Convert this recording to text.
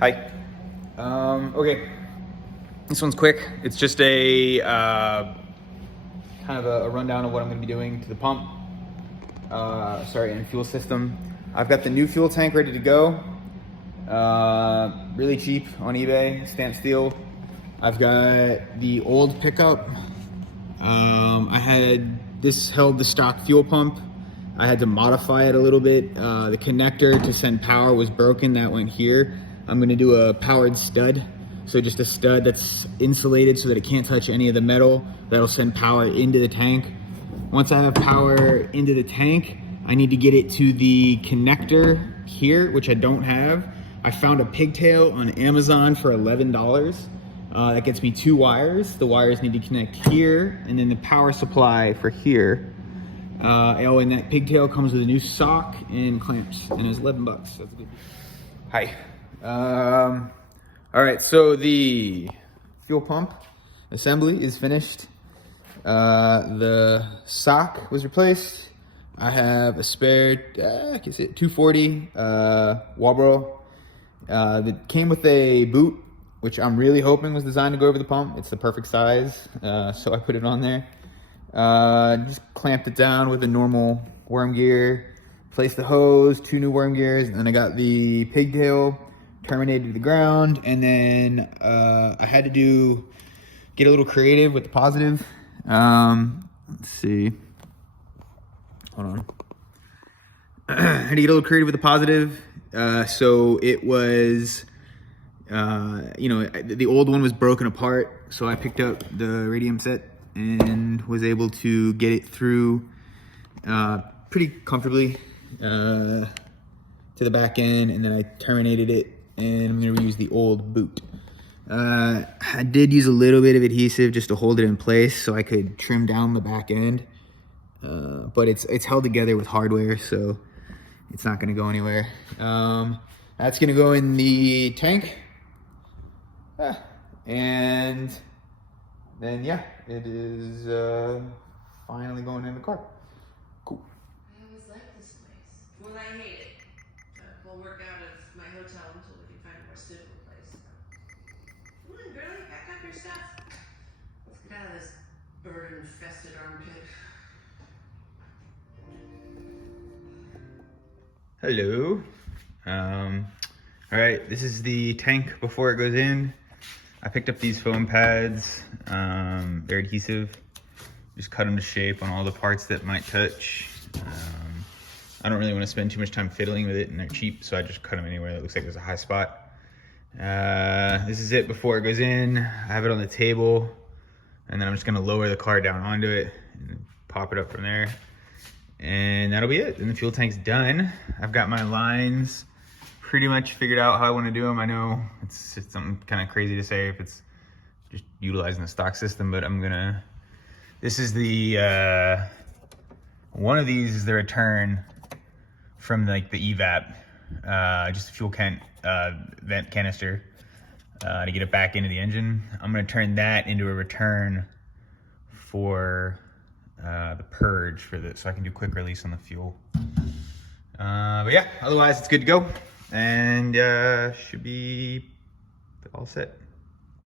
Hi. Okay. This one's quick. It's just a kind of a rundown of what I'm going to be doing to the pump. And fuel system. I've got the new fuel tank ready to go. Really cheap on eBay, stamped steel. I've got the old pickup. This held the stock fuel pump. I had to modify it a little bit. The connector to send power was broken, that went here. I'm gonna do a powered stud. So just a stud that's insulated so that it can't touch any of the metal. That'll send power into the tank. Once I have power into the tank, I need to get it to the connector here, which I don't have. I found a pigtail on Amazon for $11. That gets me 2 wires. The wires need to connect here, and then the power supply for here. And that pigtail comes with a new sock and clamps, and it's $11. That's a good deal. Hi. All right, so the fuel pump assembly is finished. The sock was replaced. I have a spare, 240 Walbro that came with a boot, which I'm really hoping was designed to go over the pump. It's the perfect size, so I put it on there. Just clamped it down with a normal worm gear, placed the hose, 2 new worm gears, and then I got the pigtail terminated to the ground, and then I had to get a little creative with the positive. Let's see. Hold on. I had to get a little creative with the positive. So it was, the old one was broken apart, so I picked up the radium set and was able to get it through pretty comfortably to the back end, and then I terminated it, and I'm gonna reuse the old boot. I did use a little bit of adhesive just to hold it in place so I could trim down the back end, but it's held together with hardware, so it's not gonna go anywhere. That's gonna go in the tank, and then yeah, it is finally going in the car. Cool. I always like this place. Well, I hate it. We'll work out of my hotel until we can find a more suitable place. Come on, girlie, pack up your stuff. Let's get out of this bird-infested armpit. Hello. All right, this is the tank before it goes in. I picked up these foam pads. They're adhesive. Just cut them to shape on all the parts that might touch. I don't really want to spend too much time fiddling with it, and they're cheap, so I just cut them anywhere that looks like there's a high spot. This is it before it goes in. I have it on the table, and then I'm just gonna lower the car down onto it and pop it up from there. And that'll be it. And the fuel tank's done. I've got my lines pretty much figured out how I want to do them. I know it's something kind of crazy to say if it's just utilizing the stock system, but this is the, one of these is the return from like the evap, just a fuel vent canister to get it back into the engine. I'm gonna turn that into a return for the purge so I can do quick release on the fuel. But yeah, otherwise it's good to go, and should be all set.